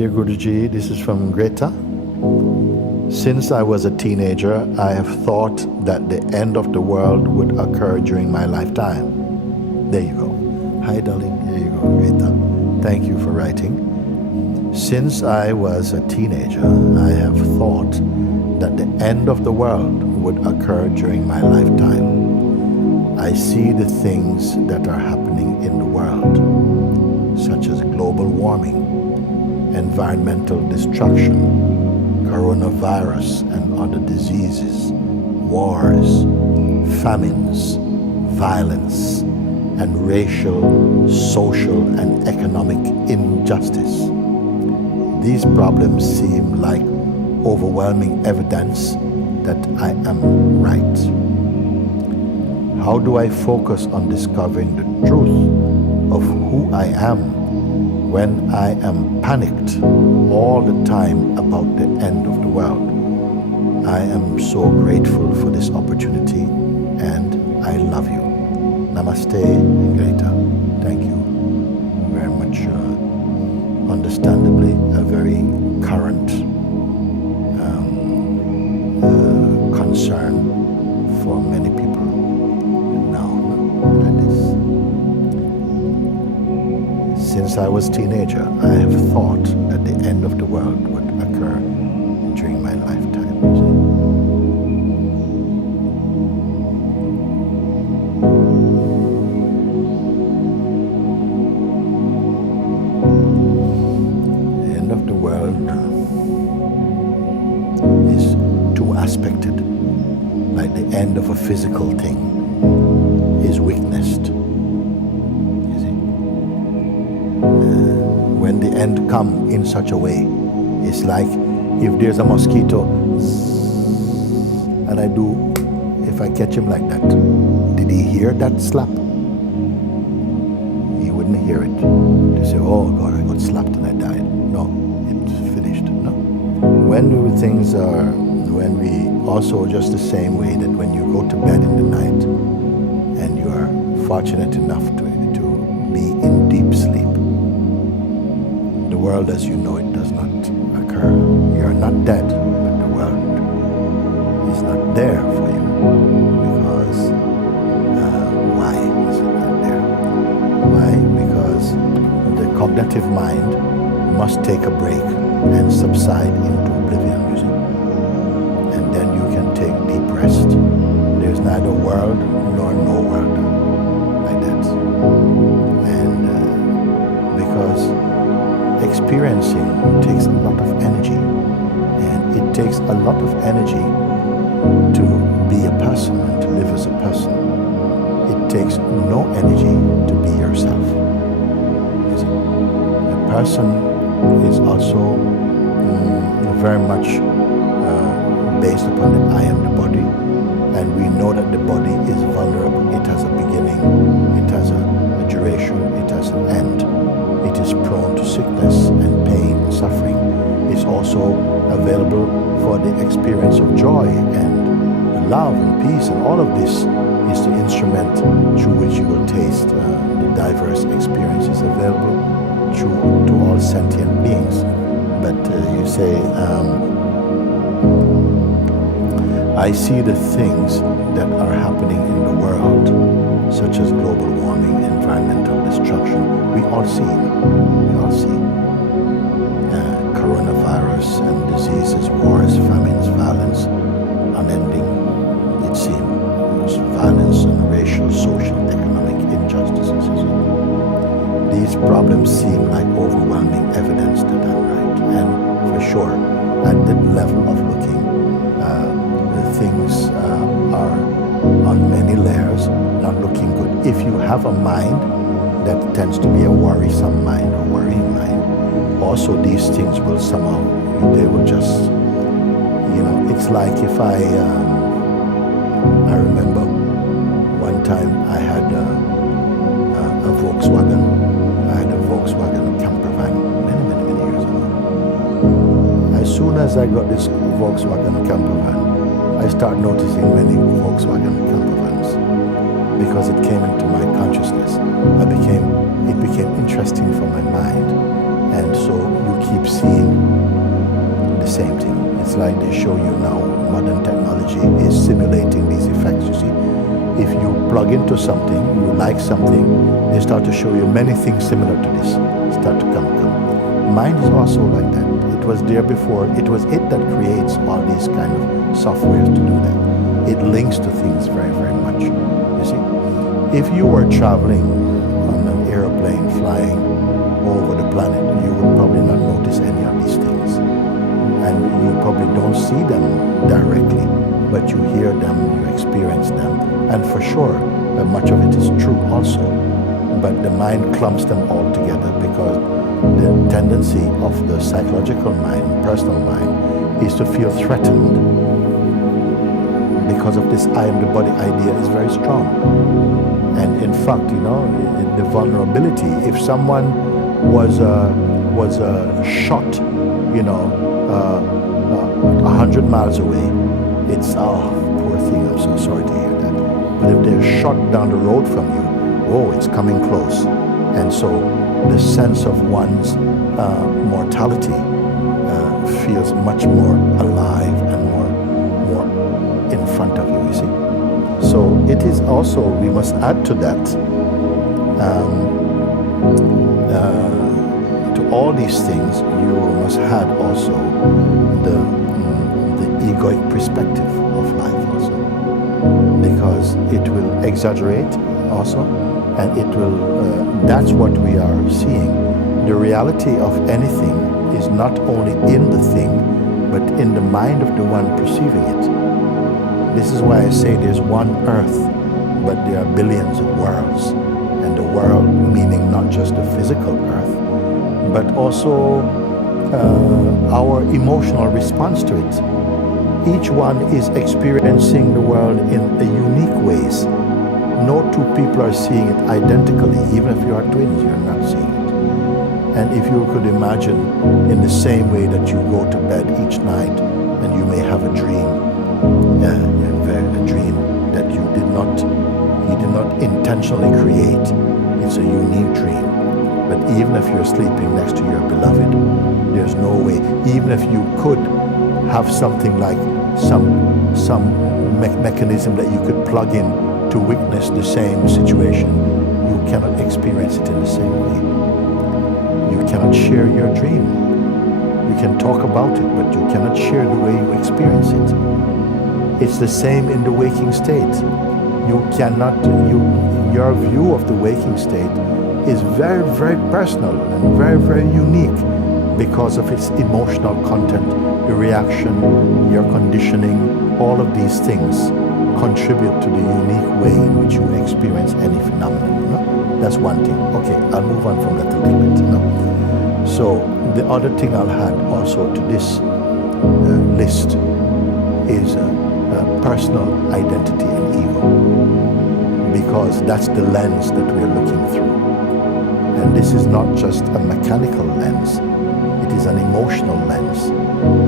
Dear Guruji, this is from Greta. Since I was a teenager, I have thought that the end of the world would occur during my lifetime. There you go. Hi, darling. There you go, Greta. Thank you for writing. Since I was a teenager, I have thought that the end of the world would occur during my lifetime. I see the things that are happening in the world, such as global warming, environmental destruction, coronavirus and other diseases, wars, famines, violence, and racial, social, and economic injustice. These problems seem like overwhelming evidence that I am right. How do I focus on discovering the truth of who I am when I am panicked all the time about the end of the world? I am so grateful for this opportunity and I love you. Namaste, Greta. Thank you very much. Understandably, a very current concern for many people now like this. Since I was a teenager, I have thought that the end of the world would occur during my lifetime. The end of the world is two-aspected, like the end of a physical thing is witnessed. When the end comes in such a way, it's like if there's a mosquito and if I catch him like that, did he hear that slap? He wouldn't hear it. To say, oh God, I got slapped and I died. No, it's finished. No. When we also just the same way that when you go to bed in the night and you are fortunate enough to be in deep sleep, the world as you know it does not occur. You are not dead, but the world is not there for you. Because why is it not there? Why? Because the cognitive mind must take a break and subside into oblivion, you see. And then you can take deep rest. There's neither world nor no world like that. And because experiencing takes a lot of energy, and it takes a lot of energy to be a person and to live as a person. It takes no energy to be yourself. A person is also very much based upon the I am the body, and we know that the body is vulnerable. It has a beginning, it has a duration, it has an end. It is prone to sickness and pain and suffering. It's also available for the experience of joy and love and peace, and all of this is the instrument through which you will taste the diverse experiences available to all sentient beings. But you say, I see the things that are happening in the world, such as global warming, environmental destruction. We all see coronavirus and diseases, wars, famines, violence, unending, it seems, violence and racial, social, economic injustices. These problems seem like overwhelming evidence that I'm right. And for sure, at the level of looking, the things are on many layers, not looking good. If you have a mind that tends to be a worrisome mind or worrying mind, also these things will somehow, they will just, it's like if I remember one time I had a Volkswagen camper van many years ago. As soon as I got this Volkswagen camper van, I started noticing many Volkswagen camper vans because it came into my consciousness. It became interesting for my mind, and so you keep seeing the same thing. It's like they show you now, modern technology is simulating these effects, you see. If you plug into something, you like something, they start to show you many things similar to this, start to come. Mind is also like that. It was there before. It was it that creates all these kind of softwares to do that. It links to things very, very much, you see. If you were traveling on an airplane flying over the planet, you would probably not notice any of these things. And you probably don't see them directly, but you hear them, you experience them. And for sure, much of it is true also. But the mind clumps them all together because the tendency of the psychological mind, personal mind, is to feel threatened. Because of this I am the body idea is very strong. And in fact, you know, the vulnerability, if someone was shot, you know, 100 miles away, it's, oh, poor thing, I'm so sorry to hear that. But if they're shot down the road from you, oh, it's coming close. And so the sense of one's mortality feels much more alive and more in front of you, you see. So it is also, we must add to that, to all these things, you must add also the egoic perspective of life also, because it will exaggerate also, and it will, that's what we are seeing. The reality of anything is not only in the thing, but in the mind of the one perceiving it. This is why I say there's one earth, but there are billions of worlds. And the world meaning not just the physical earth, but also our emotional response to it. Each one is experiencing the world in a unique ways. No two people are seeing it identically. Even if you are twins, you're not seeing it. And if you could imagine in the same way that you go to bed each night and you may have a dream, a dream that you did not intentionally create. It's a unique dream. But even if you're sleeping next to your beloved, there's no way, even if you could have something like some mechanism that you could plug in to witness the same situation, you cannot experience it in the same way. You cannot share your dream. You can talk about it, but you cannot share the way you experience it. It's the same in the waking state. Your view of the waking state is very, very personal and very, very unique because of its emotional content, the reaction, your conditioning, all of these things contribute to the unique way in which you experience any phenomenon. You know? That's one thing. Okay, I'll move on from that a little bit. You know? So the other thing I'll add also to this list is personal identity and ego, because that's the lens that we're looking through. And this is not just a mechanical lens, it is an emotional lens.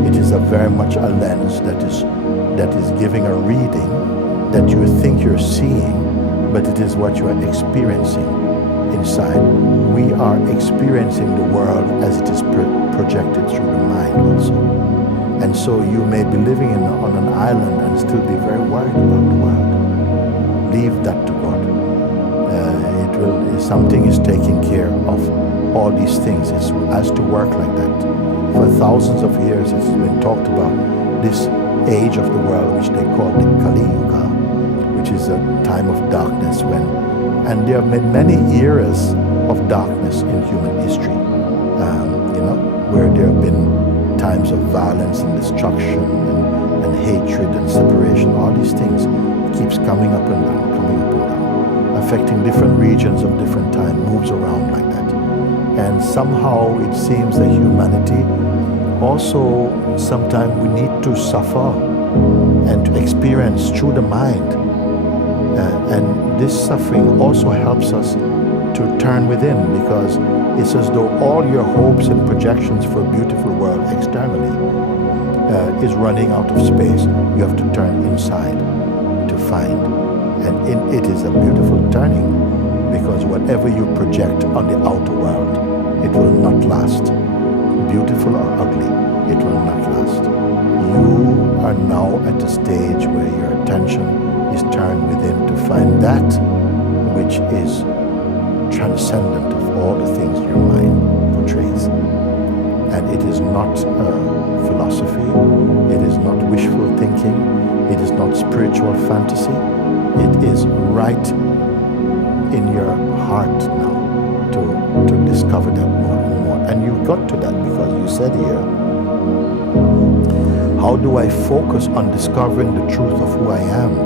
It is very much a lens that is giving a reading that you think you're seeing, but it is what you are experiencing inside. We are experiencing the world as it is projected through the mind also. And so you may be living on an island and still be very worried about the world. Leave that to God. Something is taking care of all these things. It has to work like that. For thousands of years it's been talked about this age of the world which they call the Kali Yuga, which is a time of darkness and there have been many eras of darkness in human history, where there have been times of violence and destruction and hatred and separation. All these things keeps coming up and down, affecting different regions of different time, moves around like that. And somehow it seems that humanity also sometimes we need to suffer and to experience through the mind. And this suffering also helps us to turn within, because it's as though all your hopes and projections for a beautiful world externally is running out of space. You have to turn inside to find. And it is a beautiful turning, because whatever you project on the outer world, it will not last beautiful or ugly, it will not last. You are now at a stage where your attention is turned within to find that which is transcendent of all the things your mind portrays. And it is not philosophy, it is not wishful thinking, it is not spiritual fantasy, it is right in your heart now to discover that more and more. And you got to that because you said here, how do I focus on discovering the truth of who I am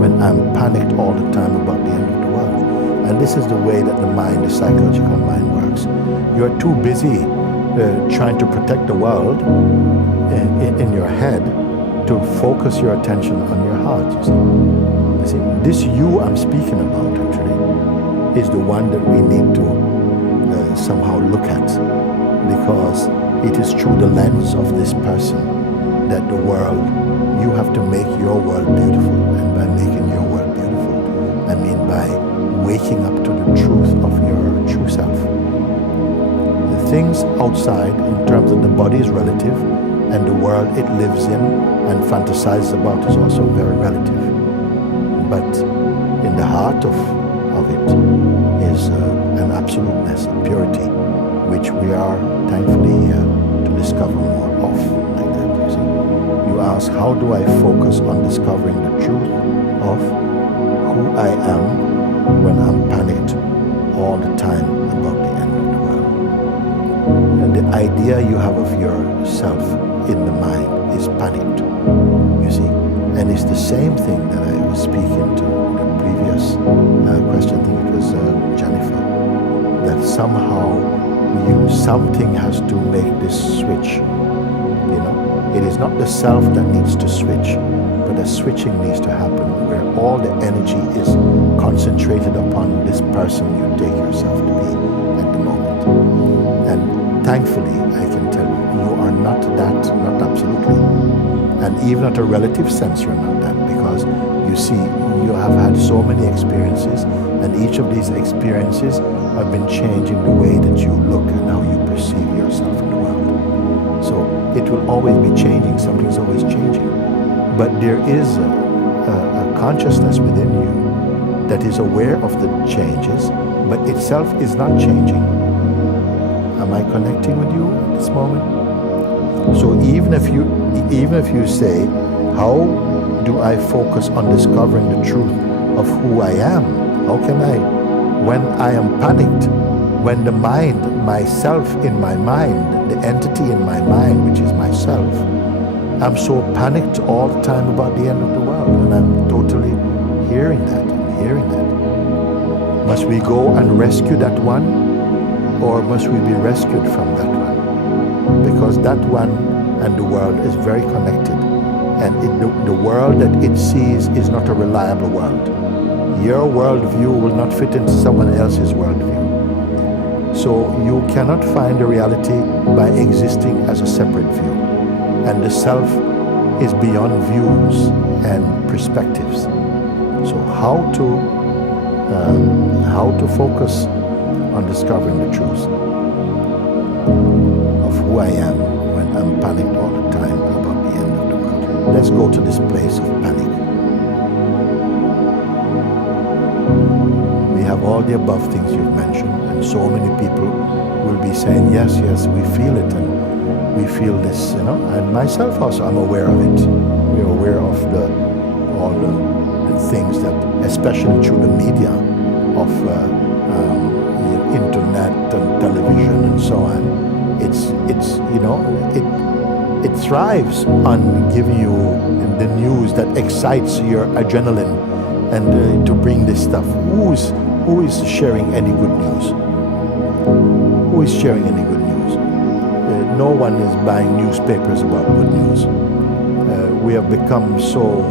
when I'm panicked all the time about the end of the world? And this is the way that the mind, the psychological mind works. You're too busy trying to protect the world in your head to focus your attention on your heart, you see. You see, this you I'm speaking about actually is the one that we need to somehow look at, because it is through the lens of this person that the world, you have to make your world beautiful. And by making your world beautiful, I mean by waking up to the truth of your true self. The things outside, in terms of the body, is relative, and the world it lives in and fantasizes about is also very relative. But in the heart of it is an absoluteness, a purity, which we are thankfully here to discover more of, like that, you see. You ask, how do I focus on discovering the truth of who I am when I'm panicked all the time about the end of the world? And the idea you have of yourself in the mind is panicked, you see. And it's the same thing that I was speaking to the previous question, I think it was Jennifer, that somehow something has to make this switch, you know. It is not the self that needs to switch, but the switching needs to happen where all the energy is concentrated upon this person you take yourself to be at the moment. And thankfully, I can tell you, you are not that, not absolutely. And even at a relative sense, you're not that, because you see, you have had so many experiences, and each of these experiences have been changing the way that you look and how you perceive yourself in the world. So it will always be changing, something's always changing. But there is a consciousness within you that is aware of the changes, but itself is not changing. Am I connecting with you at this moment? So even if you say, how do I focus on discovering the truth of who I am? How can I, when I am panicked, when the mind, myself in my mind, the entity in my mind, which is myself, I'm so panicked all the time about the end of the world, and I'm totally hearing that. Must we go and rescue that one, or must we be rescued from that one? Because that one and the world is very connected, and the world that it sees is not a reliable world. Your worldview will not fit into someone else's worldview. So you cannot find a reality by existing as a separate view. And the self is beyond views and perspectives. So how to focus on discovering the truth of who I am when I'm panicked all the time about the end of the world. Let's go to this place of panic. We have all the above things you've mentioned, and so many people will be saying, yes, we feel it, and we feel this, you know, and myself also, I'm aware of it. We're aware of all the things that, especially through the media of the internet and television and so on, it's you know, it thrives on giving you the news that excites your adrenaline, and to bring this stuff. Who is sharing any good news? Who is sharing any good news? No one is buying newspapers about good news. We have become so,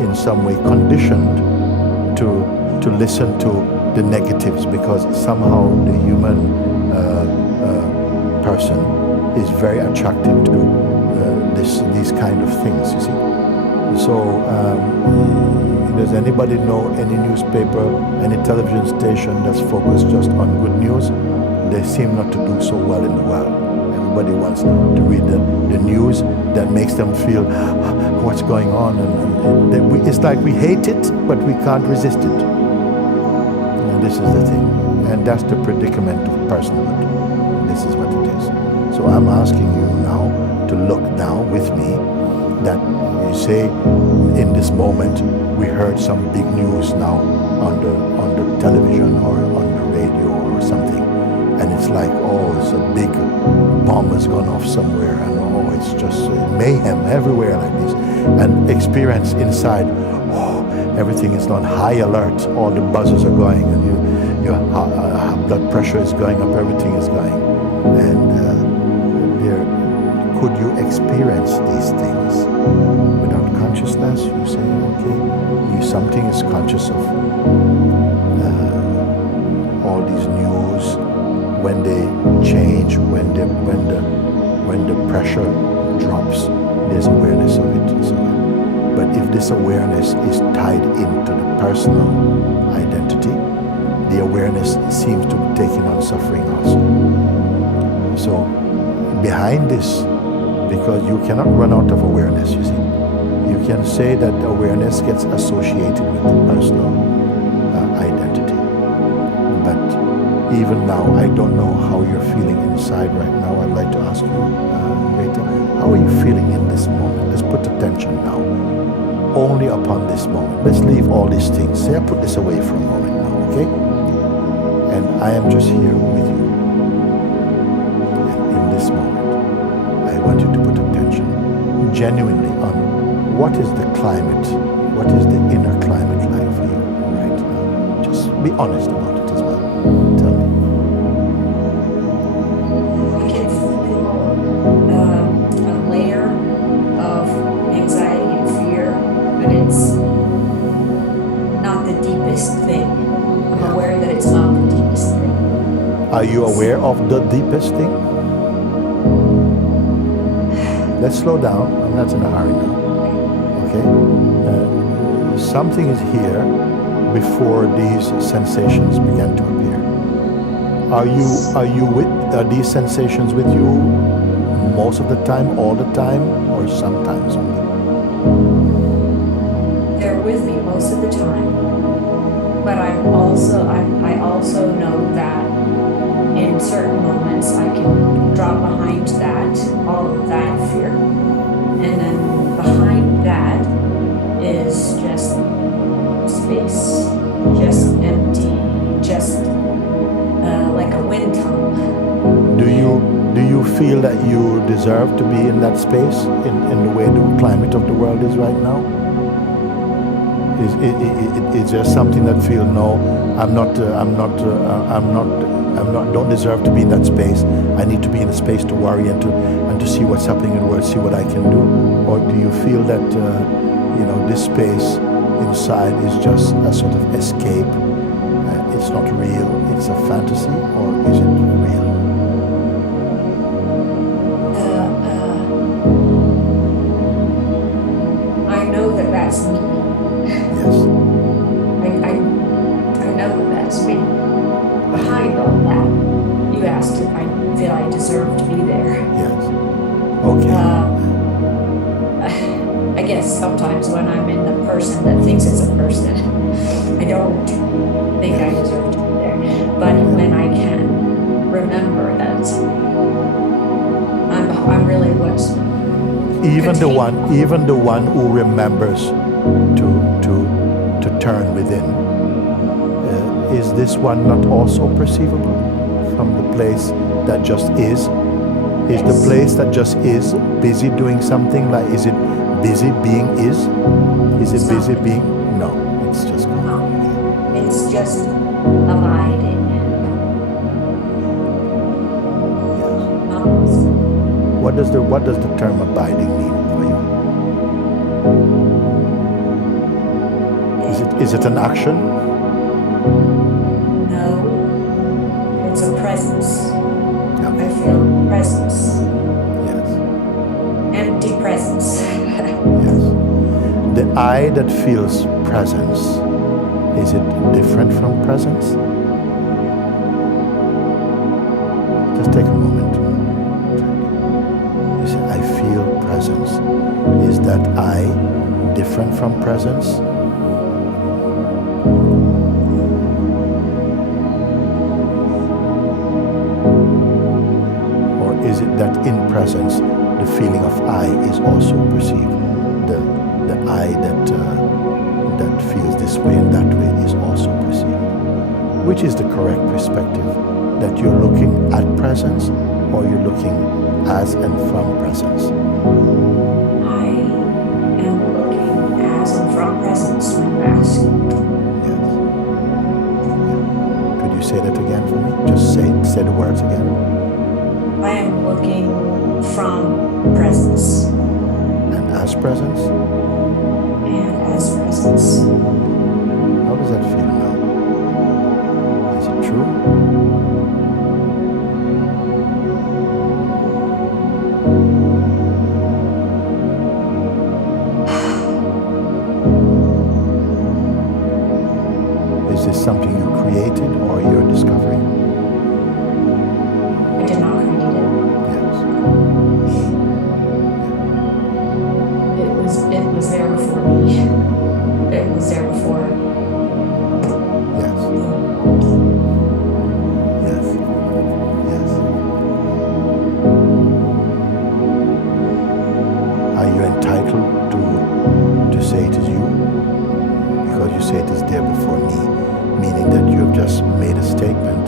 in some way, conditioned to listen to the negatives, because somehow the human person is very attracted to these kind of things, you see. So does anybody know any newspaper, any television station that's focused just on good news? They seem not to do so well in the world. everybody wants to read the news that makes them feel what's going on, and it's like we hate it, but we can't resist it. And this is the thing, and that's the predicament of personhood. This is what it is. So I'm asking you now to look now with me, that you say in this moment we heard some big news now on the television or on the radio or something, and it's like, oh, it's a big bomb has gone off somewhere, and oh, it's just mayhem everywhere like this, and experience inside, oh, everything is on high alert, all the buzzers are going, and your blood pressure is going up, everything is going, and could you experience these things without consciousness? You say, okay, something is conscious of all these news. When they change, when the pressure drops, there's awareness of it. So, but if this awareness is tied into the personal identity, the awareness seems to be taking on suffering also. So behind this, because you cannot run out of awareness, you see. You can say that awareness gets associated with the personal identity. But even now, I don't know how you're feeling inside right now. I'd like to ask you, Greta, how are you feeling in this moment? Let's put attention now only upon this moment. Let's leave all these things. Say, I put this away for a moment now, okay? And I am just here with you. And in this moment, I want you to put attention genuinely on what is the climate, what is the inner climate like for you right now. Just be honest about it as well. Tell me. I can feel a layer of anxiety and fear, but it's not the deepest thing. I'm aware that it's not the deepest thing. Are you aware of the deepest thing? Let's slow down. I'm not in a hurry now. Okay? Something is here before these sensations begin to appear. Are these sensations with you most of the time, all the time, or sometimes only? They're with me most of the time, but I also know that in certain moments I can drop behind that, all of that fear, and then behind that is just space, just empty, just like a wind tunnel. Do you feel that you deserve to be in that space in the way the climate of the world is right now? Is there something that feels, no, don't deserve to be in that space. I need to be in a space to worry and to see what's happening in the world, see what I can do? Or do you feel that this space inside is just a sort of escape? It's not real. It's a fantasy, or is it real? I know that that's me. Yes. I know that that's me. Behind all that, you asked if I feel I deserve to be there. Yes. Okay. I guess sometimes when I'm in the person that thinks it's a person, I don't think I deserve to be there. But when I can remember that I'm really what. Even the one who remembers to turn within. Is this one not also perceivable from the place that just is? Is Yes. the place that just is busy doing something? Like, is it busy being is? Is it busy being? No, it's just gone. No, it's just abiding. Yes. Not What does the term abiding mean for you? Is it an action? No, it's a presence. I Okay. feel presence, Yes. empty presence. Yes. The I that feels presence, is it different from presence? Just take a moment. different from presence? Or is it that in presence the feeling of I is also perceived? The I that feels this way and that way is also perceived. Which is the correct perspective? That you're looking at presence, or you're looking as and from presence? I am looking as and from presence when you ask. Yes. Yeah. Could you say that again for me? Just say the words again. I am looking from presence. And as presence? And as presence. How does that feel now? Is it true? Is this something you created or you're discovering? I did not create it. Yes. It was there before me. It was there before. Yes. Yes. Yes. Are you entitled to say it is you? Because you say it is there before me, meaning that you have just made a statement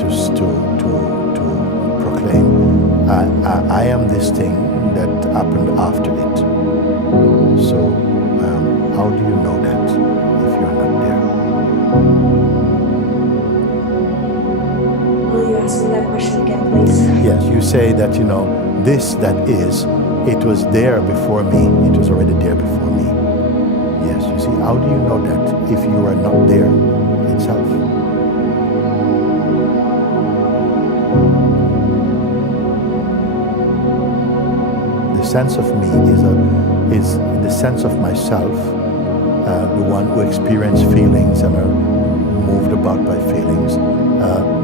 to proclaim, I am this thing that happened after it. So how do you know that if you're not there? Will you ask me that question again, please? Yes, you say that, this that is, it was there before me. It was already there before me. Yes, you see, how do you know that if you are not there itself? The sense of me is the sense of myself, the one who experiences feelings and are moved about by feelings,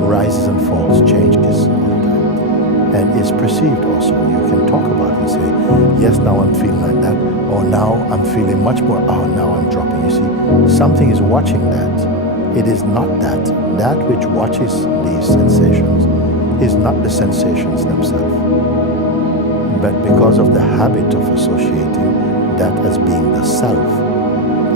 rises and falls, changes all the time, and is perceived also. You can talk about it and say, yes, now I'm feeling like that, or now I'm feeling much more, now I'm dropping. You see, something is watching that. It is not that. That which watches these sensations is not the sensations themselves. But because of the habit of associating that as being the self,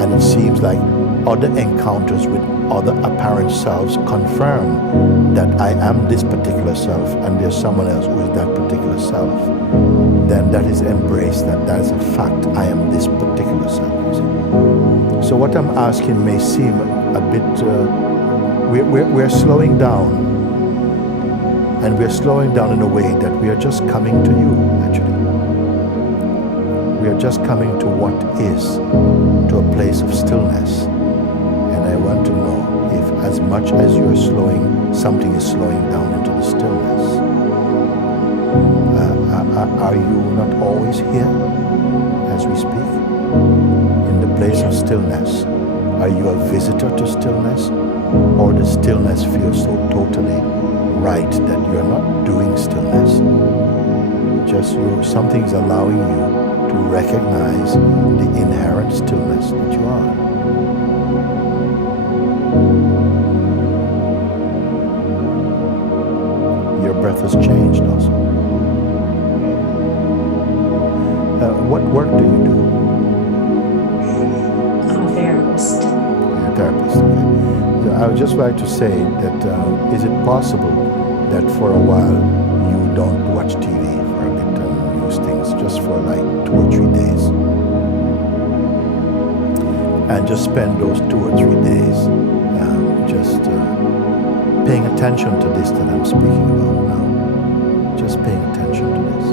and it seems like other encounters with other apparent selves confirm that I am this particular self and there's someone else who is that particular self, then that is embraced, that is a fact. I am this particular self. You see? So what I'm asking may seem a bit, we're slowing down. And we're slowing down in a way that we are just coming to you, actually. We are just coming to what is, to a place of stillness. And I want to know if as much as you're slowing, something is slowing down into the stillness. Are you not always here as we speak? In the place of stillness. Are you a visitor to stillness? Or does stillness feel so totally right that you're not doing stillness? Just something's allowing you to recognize the inherent stillness that you are. Your breath has changed also. What work do you do? I'm a therapist. You're a therapist, okay. So I would just like to say that is it possible that for a while you don't watch TV for a bit and use things just for like 2 or 3 days? And just spend those 2 or 3 days just paying attention to this that I'm speaking about now. Just paying attention to this.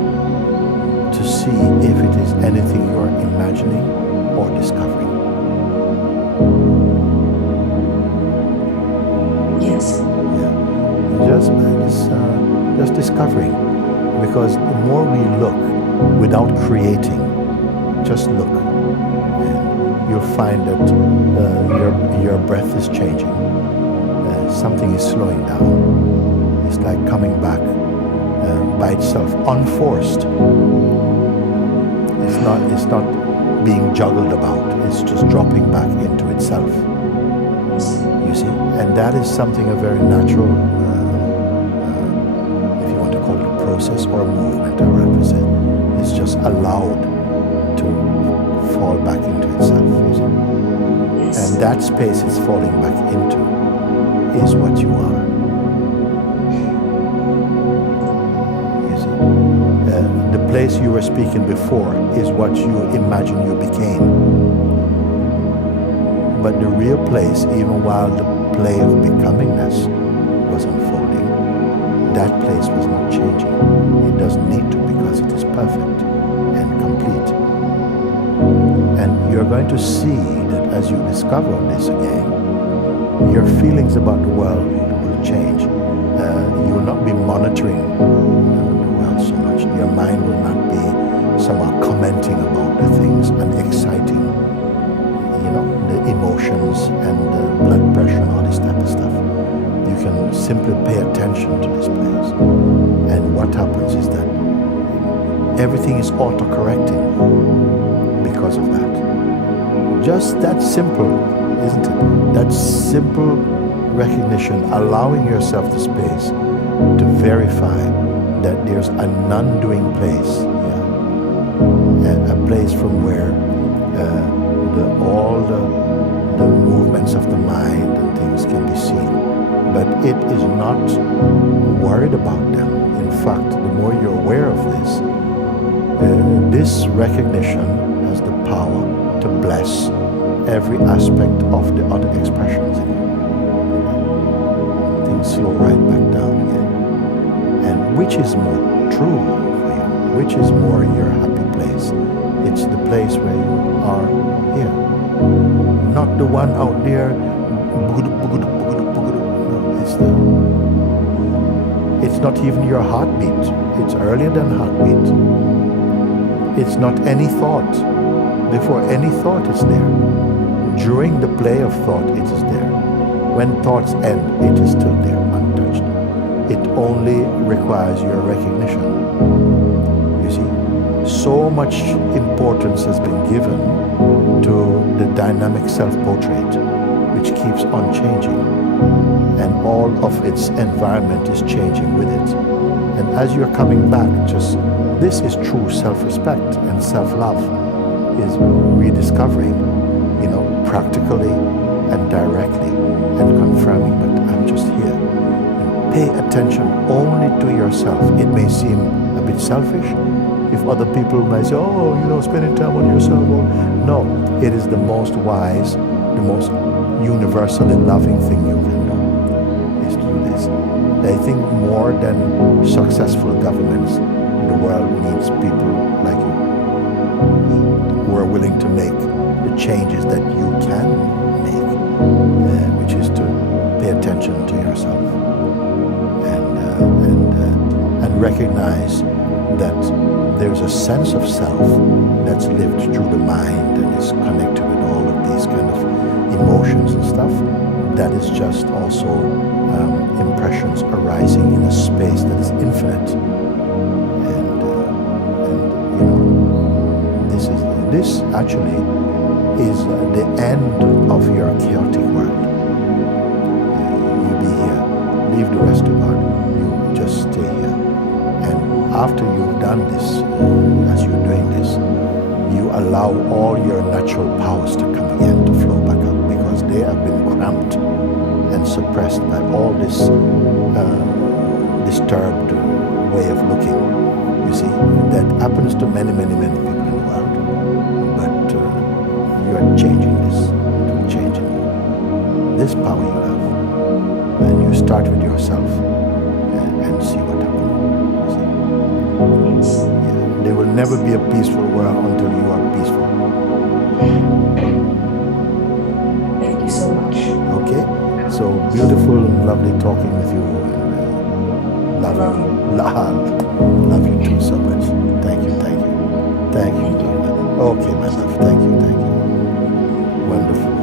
To see if it is anything you're imagining or discovering. Yes. Yeah. Just discovering. Because the more we look without creating, just look, and you'll find that your breath is changing. Something is slowing down. It's like coming back by itself, unforced. It's not being juggled about. It's just dropping back into itself. You see? And that is something, a very natural, if you want to call it a process or a movement, I represent. It's just allowed to fall back into itself. You see? Yes. And that space it's falling back into is what you are. You see? The place you were speaking before is what you imagine you became. But the real place, even while the play of becomingness was unfolding, that place was not changing. It doesn't need to, because it is perfect and complete. And you're going to see that as you discover this again, your feelings about the world will change. You will not be monitoring the world so much. Your mind will not be somehow commenting about the things and exciting, the emotions and the blood pressure and all this type of stuff. You can simply pay attention to this place. And what happens is that everything is auto-correcting because of that. Just that simple, isn't it? That simple recognition, allowing yourself the space to verify that there's a non-doing place, a place from where all the movements of the mind and things can be seen. But it is not worried about them. In fact, the more you're aware of this recognition has the power to bless every aspect of the other expressions in you. Things slow right back down again. And which is more true for you? Which is more your happy place? It's the place where you are here. Not the one out there. No, it's not even your heartbeat. It's earlier than heartbeat. It's not any thought. Before any thought is there. During the play of thought, it is there. When thoughts end, it is still there, untouched. It only requires your recognition. You see, so much importance has been given to the dynamic self-portrait, which keeps on changing. And all of its environment is changing with it. And as you're coming back, this is true self-respect and self-love, is rediscovering, practically and directly, and confirming, but I'm just here. And pay attention only to yourself. It may seem a bit selfish. If other people might say, spending time on yourself. No, it is the most wise, the most universally loving thing you can do, is to do this. I think more than successful governments, the world needs people like you, who are willing to make the changes that you can make, which is to pay attention to yourself and recognize that there's a sense of self that's lived through the mind and is connected with all of these kind of emotions and stuff. That is just also impressions arising in a space that is infinite. This actually is the end of your chaotic world. You be here, leave the rest of God. You just stay here. And after you've done this, as you're doing this, you allow all your natural powers to come again, to flow back up, because they have been cramped and suppressed by all this disturbed way of looking. You see, that happens to many, many, many people in the world. But you are changing this. It will change in you. This power you have. And you start with yourself and see what happens. See? Yeah. There will never be a peaceful world until you are peaceful. Thank you so much. Okay? So beautiful and lovely talking with you. And love you. Love you too so much. Thank you. Thank you. Okay, my love. Thank you. Wonderful.